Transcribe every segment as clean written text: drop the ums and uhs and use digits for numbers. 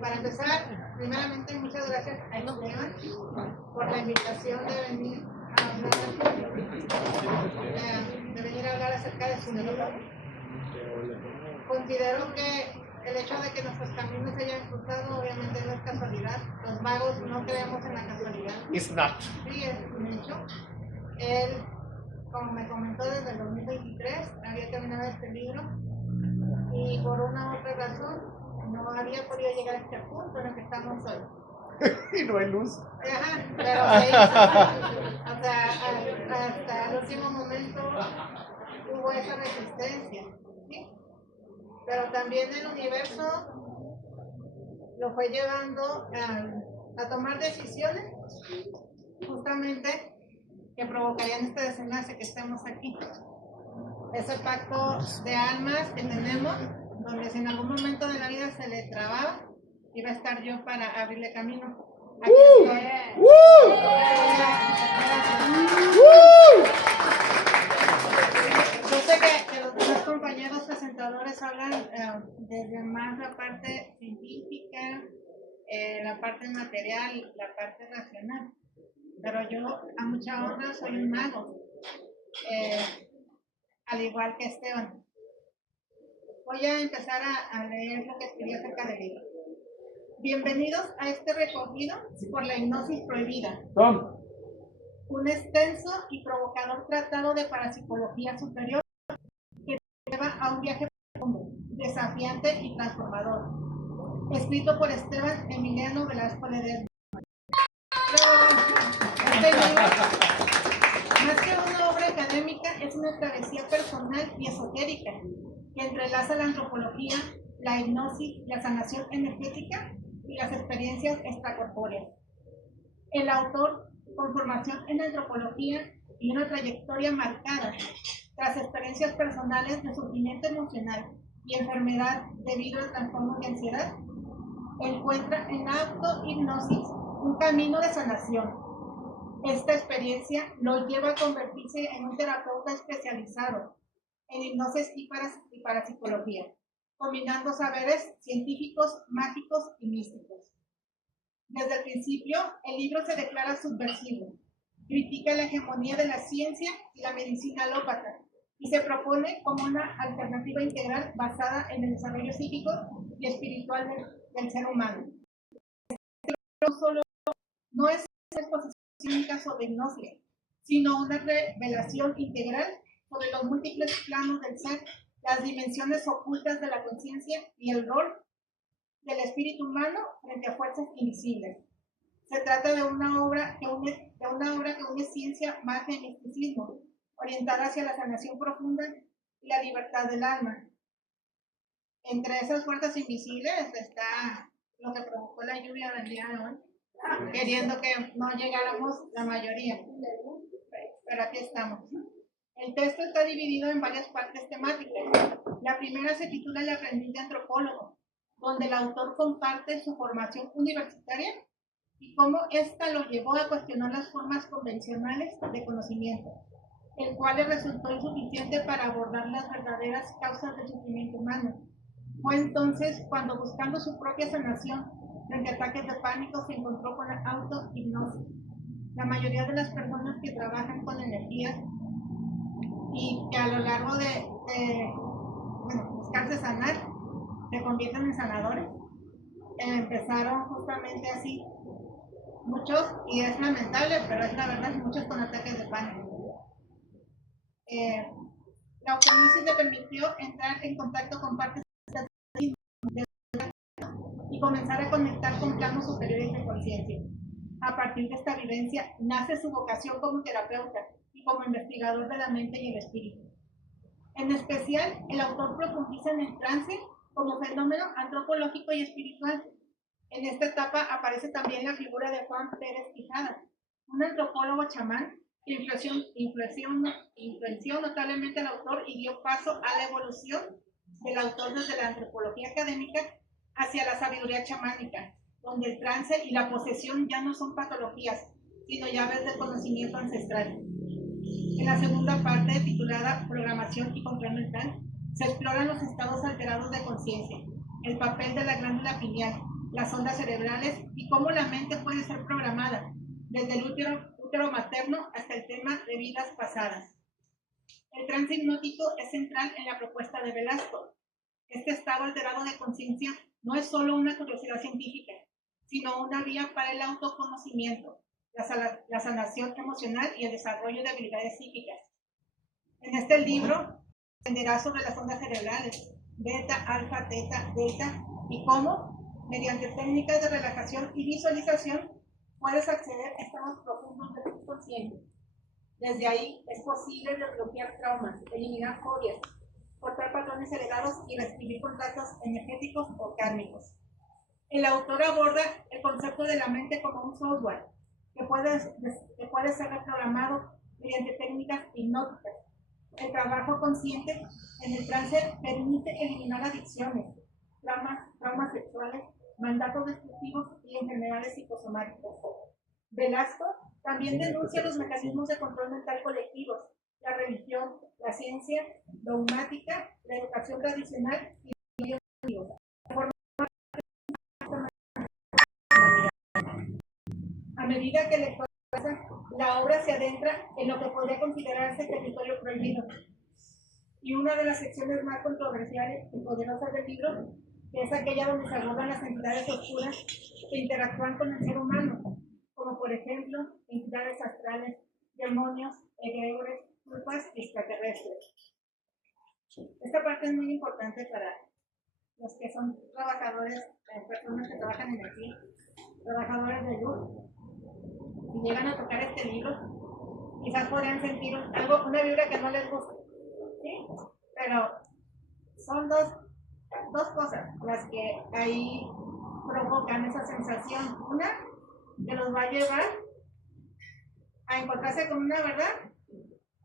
para empezar, primeramente muchas gracias a Esteban por la invitación de venir a hablar acerca de su libro. Considero que el hecho de que nuestros caminos se hayan cruzado obviamente no es casualidad. Los magos no creemos en la casualidad. It's not. Sí, es un hecho. Él, como me comentó, desde el 2023 había terminado este libro y por una u otra razón no había podido llegar a este punto en el que estamos hoy. Y no hay luz. Ajá, pero se hizo. O sea, hasta el último momento hubo esa resistencia, ¿sí? Pero también el universo lo fue llevando a tomar decisiones justamente que provocarían este desenlace que estemos aquí. Ese pacto de almas que tenemos, donde si en algún momento de la vida se le trababa, iba a estar yo para abrirle camino. Aquí estoy. Yo sé que los demás compañeros presentadores hablan desde más la parte científica, la parte material, la parte racional, pero yo a mucha honra soy un mago, al igual que Esteban. Voy a empezar a leer lo que escribí acerca del libro. Bienvenidos a este recorrido por la hipnosis prohibida. Un extenso y provocador tratado de parapsicología superior que lleva a un viaje profundo, desafiante y transformador. Escrito por Esteban Emiliano Velasco Ledesma. Este libro, más que una obra académica, es una travesía personal y esotérica que entrelaza la antropología, la hipnosis, la sanación energética y las experiencias extracorpóreas. El autor, con formación en antropología y una trayectoria marcada tras experiencias personales de sufrimiento emocional y enfermedad debido al trastorno de ansiedad, encuentra en la autohipnosis un camino de sanación. Esta experiencia lo lleva a convertirse en un terapeuta especializado en hipnosis y parapsicología, combinando saberes científicos, mágicos y místicos. Desde el principio, el libro se declara subversivo, critica la hegemonía de la ciencia y la medicina alópata y se propone como una alternativa integral basada en el desarrollo psíquico y espiritual del ser humano. No es una exposición sobre hipnosis, sino una revelación integral sobre los múltiples planos del ser, las dimensiones ocultas de la conciencia y el rol del espíritu humano frente a fuerzas invisibles. Se trata de una obra que une ciencia, magia y misticismo, orientada hacia la sanación profunda y la libertad del alma. Entre esas fuerzas invisibles está lo que provocó la lluvia del día de hoy, queriendo que no llegáramos la mayoría. Pero aquí estamos. El texto está dividido en varias partes temáticas. La primera se titula El aprendiz de antropólogo, donde el autor comparte su formación universitaria y cómo ésta lo llevó a cuestionar las formas convencionales de conocimiento, el cual le resultó insuficiente para abordar las verdaderas causas del sufrimiento humano. Fue entonces cuando, buscando su propia sanación frente a ataques de pánico, se encontró con la autohipnosis. La mayoría de las personas que trabajan con energías y que a lo largo de buscarse sanar, se convierten en sanadores. Empezaron justamente así, muchos, y es lamentable, pero es la verdad, muchos con ataques de pánico. La autohipnosis le permitió entrar en contacto con partes y comenzar a conectar con planos superiores de conciencia. A partir de esta vivencia nace su vocación como terapeuta y como investigador de la mente y el espíritu. En especial, el autor profundiza en el trance como fenómeno antropológico y espiritual. En esta etapa aparece también la figura de Juan Pérez Quijada, un antropólogo chamán que influenció notablemente al autor y dio paso a la evolución del autor desde la antropología académica hacia la sabiduría chamánica, donde el trance y la posesión ya no son patologías, sino llaves del conocimiento ancestral. En la segunda parte, titulada Programación y Control Mental, se exploran los estados alterados de conciencia, el papel de la glándula pineal, las ondas cerebrales y cómo la mente puede ser programada, desde el útero materno hasta el tema de vidas pasadas. El trance hipnótico es central en la propuesta de Velasco. Este estado alterado de conciencia no es solo una curiosidad científica, sino una vía para el autoconocimiento, la sanación emocional y el desarrollo de habilidades psíquicas. En este libro aprenderás sobre las ondas cerebrales, beta, alfa, teta, delta, y cómo, mediante técnicas de relajación y visualización, puedes acceder a estados profundos del subconsciente. Desde ahí es posible desbloquear traumas, eliminar fobias, cortar patrones heredados y reescribir contratos energéticos o kármicos. El autor aborda el concepto de la mente como un software que puede ser reprogramado mediante técnicas hipnóticas. El trabajo consciente en el trance permite eliminar adicciones, traumas sexuales, mandatos destructivos y enfermedades psicosomáticas. Velasco también denuncia los mecanismos de control mental colectivos, la religión, la ciencia dogmática, la educación tradicional y la religión. A medida que el lector avanza, la obra se adentra en lo que podría considerarse territorio prohibido. Y una de las secciones más controversiales y poderosas del libro es aquella donde se abordan las entidades oscuras que interactúan con el ser humano, como por ejemplo entidades astrales, demonios, egregores, culpas y extraterrestres. Esta parte es muy importante para los que son trabajadores, personas que trabajan en aquí, trabajadores de luz. Si llegan a tocar este libro, quizás podrían sentir una vibra que no les gusta, ¿sí? Pero son dos cosas las que ahí provocan esa sensación. Una, que los va a llevar a encontrarse con una verdad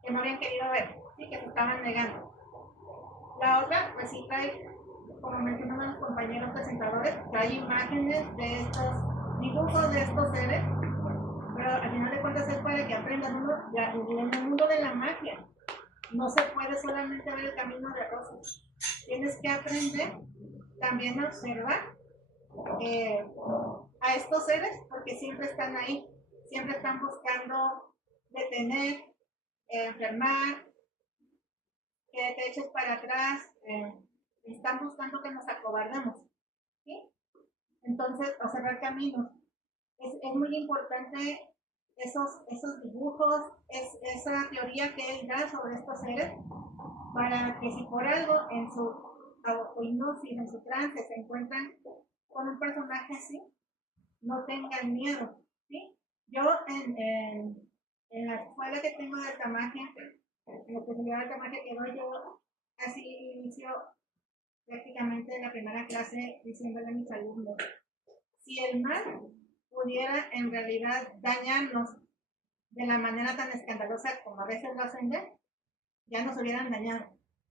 que no habían querido ver, ¿sí? Que se estaban negando. La otra, pues sí trae, como mencionaron los compañeros presentadores, trae imágenes de estos dibujos de estos seres, pero al final de cuentas es para que aprendan en el mundo de la magia. No se puede solamente ver el camino de rosas. Tienes que aprender también a observar a estos seres, porque siempre están ahí, siempre están buscando detener, enfermar, que te eches para atrás, están buscando que nos acobardemos, ¿sí? Entonces, observar caminos. Es muy importante esos dibujos, esa teoría que él da sobre estos seres, para que si por algo en su autohipnosis, en su trance, se encuentran con un personaje así, no tengan miedo, ¿sí? Yo en la escuela que tengo de alta magia, lo que se llama alta magia que doy, yo casi inicio prácticamente la primera clase diciéndole a mis alumnos, si el mal pudiera en realidad dañarnos de la manera tan escandalosa como a veces lo hacen ya nos hubieran dañado.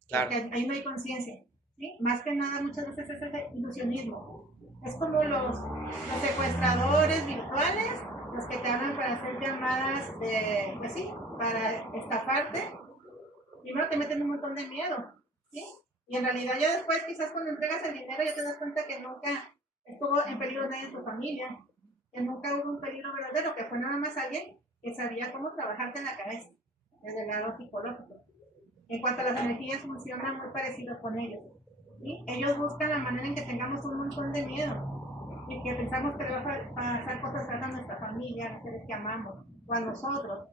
Claro. Porque ahí no hay conciencia, ¿sí? Más que nada muchas veces es ese ilusionismo. Es como los secuestradores virtuales, los que te hablan para hacer llamadas de, pues sí, para estafarte. Primero te meten un montón de miedo, ¿sí? Y en realidad ya después quizás cuando entregas el dinero ya te das cuenta que nunca estuvo en peligro nadie en tu familia, que nunca hubo un peligro verdadero, que fue nada más alguien que sabía cómo trabajarte en la cabeza, desde el lado psicológico. En cuanto a las energías, funciona muy parecido con ellos, ¿sí? Ellos buscan la manera en que tengamos un montón de miedo y que pensamos que le va a pasar cosas a nuestra familia, a los seres que amamos, o a nosotros,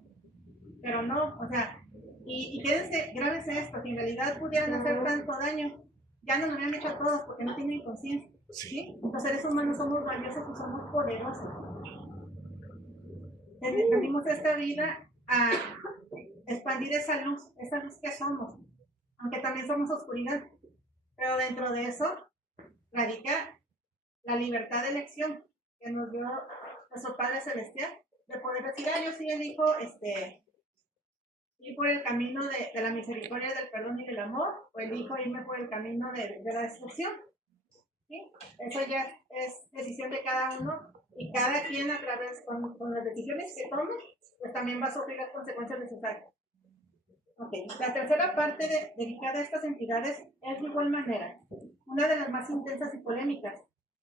pero no, o sea, y quédense, grábense esto, si en realidad pudieran hacer tanto daño, ya nos lo habían hecho a todos porque no tienen conciencia, ¿sí? Los seres humanos somos valiosos y somos poderosos. Venimos a esta vida a expandir esa luz que somos, aunque también somos oscuridad, pero dentro de eso radica la libertad de elección que nos dio nuestro Padre Celestial, de poder decir, yo sí elijo ir por el camino de la misericordia, del perdón y del amor, o elijo irme por el camino de la destrucción, ¿sí? Eso ya es decisión de cada uno, y cada quien a través con las decisiones que tome, pues también va a sufrir las consecuencias de sus actos. Okay. La tercera parte dedicada a estas entidades es de igual manera una de las más intensas y polémicas,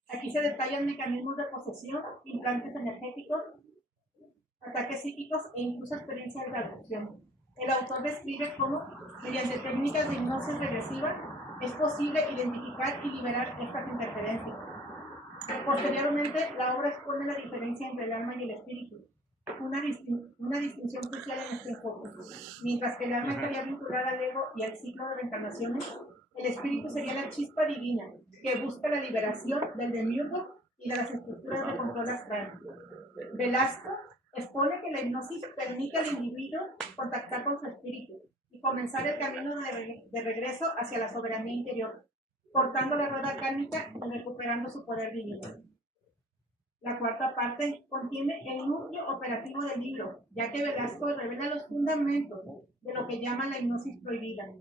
Aquí se detallan mecanismos de posesión, implantes energéticos, ataques psíquicos e incluso experiencias de traducción. El autor describe cómo, mediante técnicas de hipnosis regresiva, es posible identificar y liberar estas interferencias. Posteriormente, la obra expone la diferencia entre el alma y el espíritu, una distinción crucial en este enfoque. Mientras que el alma estaría vinculada al ego y al ciclo de reencarnaciones, el espíritu sería la chispa divina que busca la liberación del demiurgo y de las estructuras de control astral. Velasco expone que la hipnosis permite al individuo contactar con su espíritu y comenzar el camino de regreso hacia la soberanía interior, cortando la rueda kármica y recuperando su poder divino. La cuarta parte contiene el núcleo operativo del libro, ya que Velasco revela los fundamentos de lo que llama la hipnosis prohibida.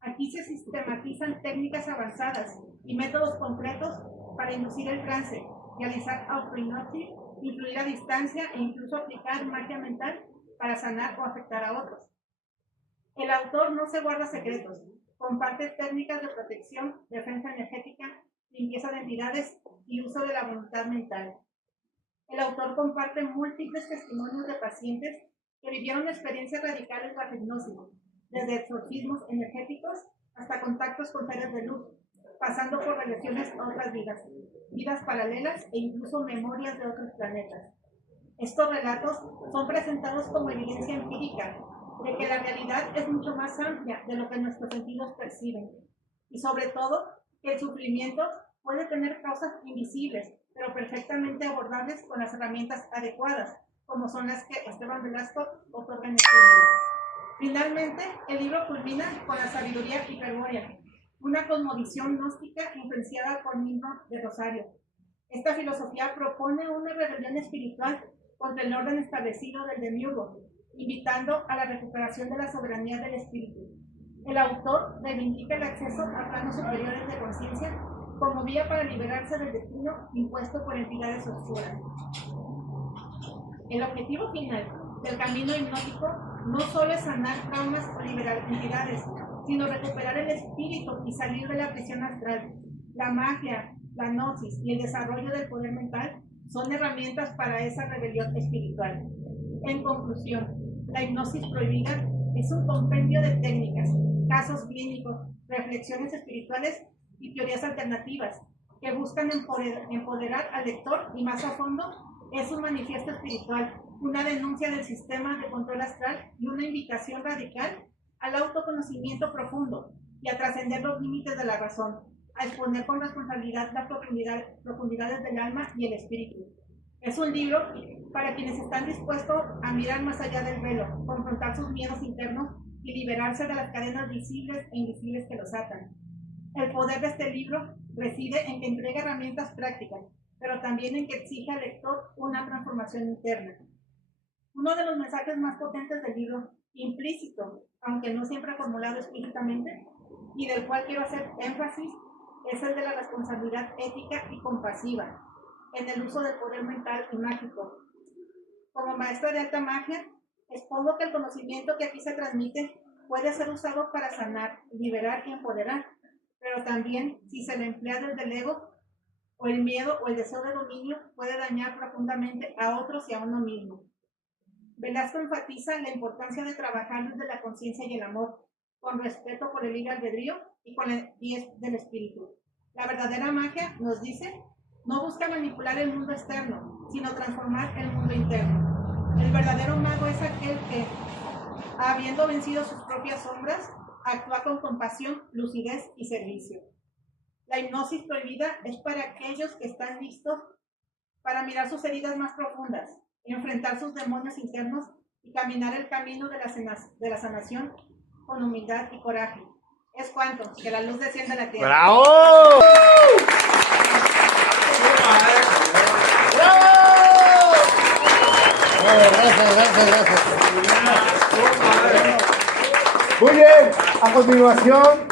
Aquí se sistematizan técnicas avanzadas y métodos concretos para inducir el trance, realizar autohipnosis, influir a distancia e incluso aplicar magia mental para sanar o afectar a otros. El autor no se guarda secretos, comparte técnicas de protección, defensa energética, limpieza de entidades y uso de la voluntad mental. El autor comparte múltiples testimonios de pacientes que vivieron experiencias radicales bajo hipnosis, desde exorcismos energéticos hasta contactos con seres de luz, pasando por regresiones a otras vidas, vidas paralelas e incluso memorias de otros planetas. Estos relatos son presentados como evidencia empírica de que la realidad es mucho más amplia de lo que nuestros sentidos perciben, y sobre todo que el sufrimiento puede tener causas invisibles, pero perfectamente abordables con las herramientas adecuadas, como son las que Esteban Velasco otorga en este libro. Finalmente, el libro culmina con la sabiduría hiperbórea, una cosmovisión gnóstica influenciada por Nimrod de Rosario. Esta filosofía propone una rebelión espiritual contra el orden establecido del demiurgo, invitando a la recuperación de la soberanía del espíritu. El autor reivindica el acceso a planos superiores de conciencia como vía para liberarse del destino impuesto por entidades oscuras. El objetivo final del camino hipnótico no solo es sanar traumas o liberar entidades, sino recuperar el espíritu y salir de la prisión astral. La magia, la gnosis y el desarrollo del poder mental son herramientas para esa rebelión espiritual. En conclusión, la hipnosis prohibida es un compendio de técnicas, casos clínicos, reflexiones espirituales y teorías alternativas que buscan empoderar al lector, y más a fondo es un manifiesto espiritual, una denuncia del sistema de control astral y una invitación radical al autoconocimiento profundo y a trascender los límites de la razón, a exponer con responsabilidad las profundidades del alma y el espíritu. Es un libro para quienes están dispuestos a mirar más allá del velo, confrontar sus miedos internos y liberarse de las cadenas visibles e invisibles que los atan. El poder de este libro reside en que entrega herramientas prácticas, pero también en que exige al lector una transformación interna. Uno de los mensajes más potentes del libro, implícito, aunque no siempre formulado explícitamente, y del cual quiero hacer énfasis, es el de la responsabilidad ética y compasiva en el uso del poder mental y mágico. Como maestra de alta magia, expongo que el conocimiento que aquí se transmite puede ser usado para sanar, liberar y empoderar, pero también, si se le emplea desde el ego, o el miedo o el deseo de dominio, puede dañar profundamente a otros y a uno mismo. Velasco enfatiza la importancia de trabajar desde la conciencia y el amor, con respeto por el libre albedrío y con la 10 del espíritu. La verdadera magia, nos dice, no busca manipular el mundo externo, sino transformar el mundo interno. El verdadero mago es aquel que, habiendo vencido sus propias sombras, actúa con compasión, lucidez y servicio. La hipnosis prohibida es para aquellos que están listos para mirar sus heridas más profundas, enfrentar sus demonios internos y caminar el camino de la sanación con humildad y coraje. Es cuanto, que la luz descienda a la tierra. ¡Bravo! Gracias. Muy bien, a continuación